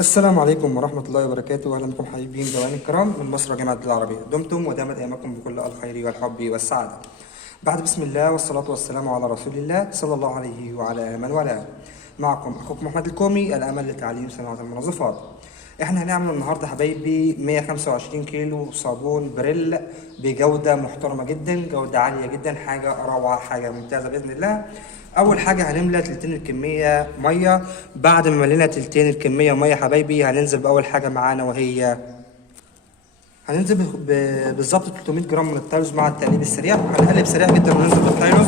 السلام عليكم ورحمة الله وبركاته. أهلا بكم حبيبين جواني الكرام من مصر جامعة العربية. دمتم ودامت أيامكم بكل الخير والحب والسعادة. بعد بسم الله والصلاة والسلام على رسول الله صلى الله عليه وعلى من والاه. معكم أخوكم أحمد الكومي، الأمل لتعليم صناعة المنظفات. احنا هنعمل النهارده حبايبي 125 كيلو صابون بريل بجودة محترمة جدا، جودة عالية جدا، حاجة روعة، حاجة ممتازة بإذن الله. أول حاجة هنملى تلتين الكمية مية. بعد ما ملينا تلتين الكمية مية حبايبي هننزل بأول حاجة معانا، وهي هننزل بالظبط 300 جرام من التايلوز مع التقليب السريع. هنقلب سريع جدا وننزل بالتايلوز.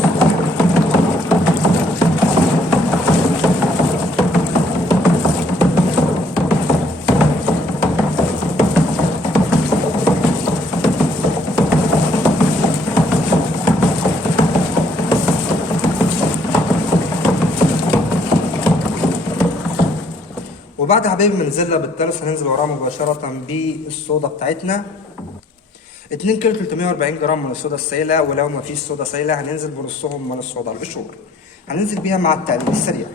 وبعد حبايبي ما ننزلها بالتايلوز هننزل وراها مباشرة بالصودا بتاعتنا. 2 كيلو 340 جرام من الصودا السائلة، ولو ما فيش صودا سائلة هننزل بنصهم من الصودا القشور. هننزل بيها مع التقليب السريع.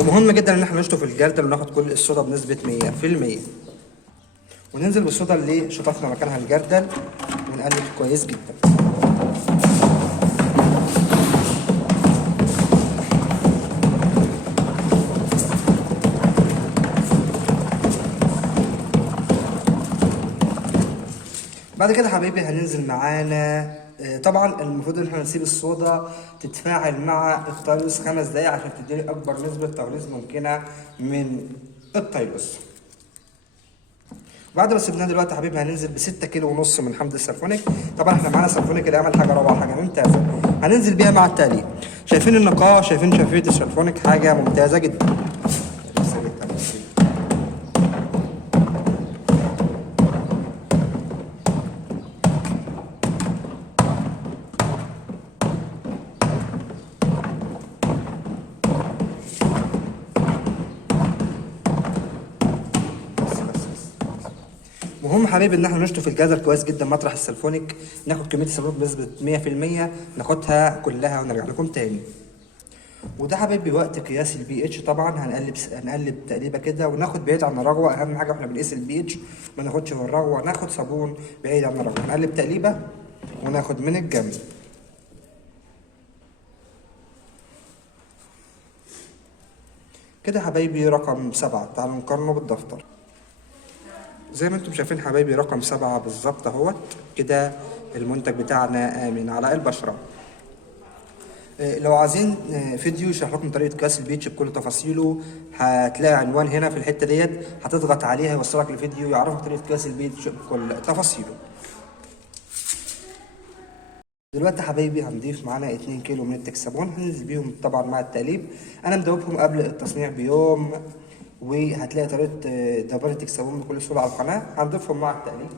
ومهم جدا ان احنا نشطف الجردل وناخد كل الصودا بنسبة 100%. وننزل بالصودا اللي شطفنا مكانها الجردل ونقلب كويس جدا. بعد كده حبايبي هننزل معانا طبعا المفروض ان احنا نسيب الصودا تتفاعل مع التايلوس 5 دقايق عشان تديلي اكبر نسبة تغليظ ممكنة من التايلوس. بعد ما سيبناه دلوقتي حبيبي هننزل ب6 كيلو ونص من حمض السلفونيك. طبعا احنا معانا سلفونيك اللي عمل حاجه روعه، حاجه ممتازه. هننزل بيها مع التقليب. شايفين النقاء، شايفين شفافيه السلفونيك، حاجه ممتازه جدا. مهم حبيبي ان احنا نشطف الجزر كويس جدا مطرح السلفونيك، ناخد كميه السلفونيك بنسبه 100%، ناخدها كلها ونرجع لكم تاني. وده حبيبي وقت قياس البي اتش. طبعا هنقلب تقليبه كده وناخد بعيد عن الرغوه. اهم حاجه واحنا بنقيس البي اتش ما ناخدش في الرغوه، ناخد صابون بعيد عن الرغوه. هنقلب تقليبه وناخد من الجنب. كده حبايبي رقم 7. تعالوا نقارنه بالدفتر. زي ما انتم شايفين حبايبي رقم 7 بالظبط اهوت. كده المنتج بتاعنا آمن على البشرة. لو عايزين فيديو يشرح لكم طريقة قياس البيتش بكل تفاصيله، هتلاقي عنوان هنا في الحتة ديت، هتضغط عليها يوصلك لفيديو يعرفك طريقة قياس البيتش بكل تفاصيله. دلوقتي حبايبي هنضيف معانا 2 كيلو من التكسبون، هننزل بيهم طبعا مع التقليب. انا مدوبهم قبل التصنيع بيوم، وهتلاقي طريقة دبابة التكسبون بكل سهولة على القناة. هنضيفهم مع التقليب.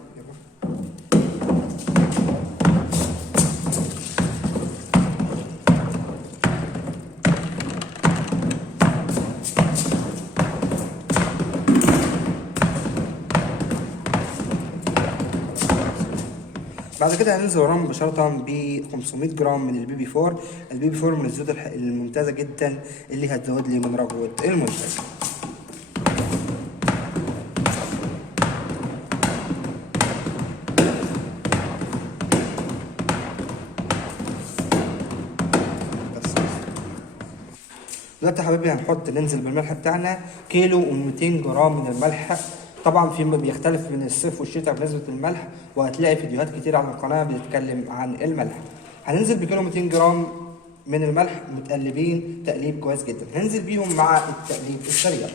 بعد كده هننزل وراهم مباشرة ب 500 جرام من البي بي 4. البي بي 4 من الزيوت الممتازة جدا اللي هتزود لي من رغوة المنتج. دلوقتي يا حبيبي ننزل بالملح بتاعنا كيلو و200 جرام من الملح. طبعا في بيختلف من الصيف والشتاء بنسبة الملح، وهتلاقي فيديوهات كتير على القناة بتتكلم عن الملح. هننزل بكيلو 200 جرام من الملح متقلبين تقليب كويس جدا. هننزل بيهم مع التقليب السريع.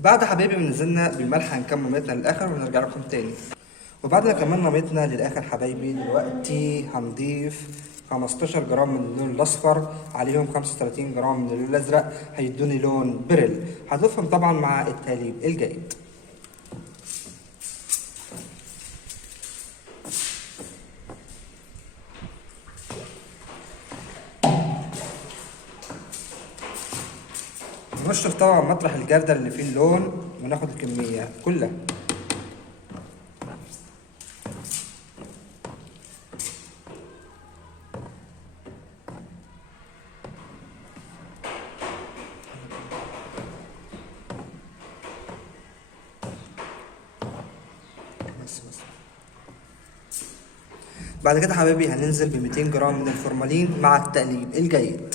بعد حبايبي ما نزلنا بالملح هنكمل ميتنا للاخر ونرجع لكم تاني. وبعد ما كملنا ميتنا للاخر حبايبي، دلوقتي هنضيف 15 جرام من اللون الاصفر، عليهم 35 جرام من اللون الازرق هيدوني لون بريل. هضيفهم طبعا مع التقليب الجيد. نشرب طبعا مطرح الجردل اللي فيه اللون وناخد الكمية كلها. بس بعد كده حبايبي هننزل ب 200 جرام من الفورمالين مع التقليب الجيد.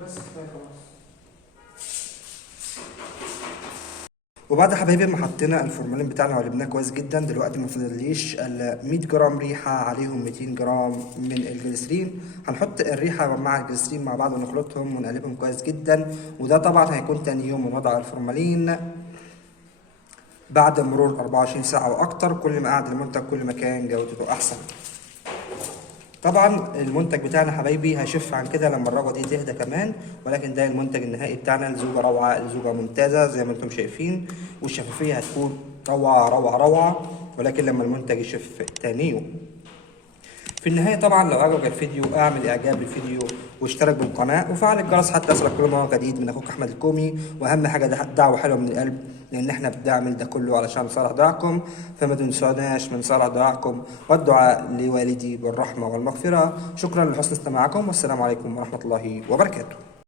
بس كفايه خلاص. وبعد حبايبي ما حطينا الفورمالين بتاعنا وقلبناه كويس جدا، دلوقتي ما فضليش الا 100 جرام ريحه عليهم 200 جرام من الجليسرين. هنحط الريحه مع الجليسرين مع بعض ونخلطهم ونقلبهم كويس جدا. وده طبعا هيكون تاني يوم من وضع الفورمالين بعد مرور 24 ساعه واكتر. كل ما قعد المنتج كل ما كان جودته احسن. طبعا المنتج بتاعنا حبايبي هيشف عن كده لما الرغوه دي تهدى كمان، ولكن ده المنتج النهائي بتاعنا. الزوجه روعه، الزوجه ممتازه زي ما انتم شايفين، والشفافيه هتكون روعه روعه روعه، ولكن لما المنتج يشف تاني يوم. في النهايه طبعا لو عجبك الفيديو اعمل اعجاب بالفيديو واشترك بالقناه وفعل الجرس حتى يصلك كل ما هو جديد من اخوك احمد الكومي. واهم حاجه دعوه حلوه من القلب، لان احنا بنعمل ده كله علشان صالح دعاءكم، فما تنسوناش من صالح دعاءكم والدعاء لوالدي بالرحمه والمغفره. شكرا لحسن استماعكم، والسلام عليكم ورحمه الله وبركاته.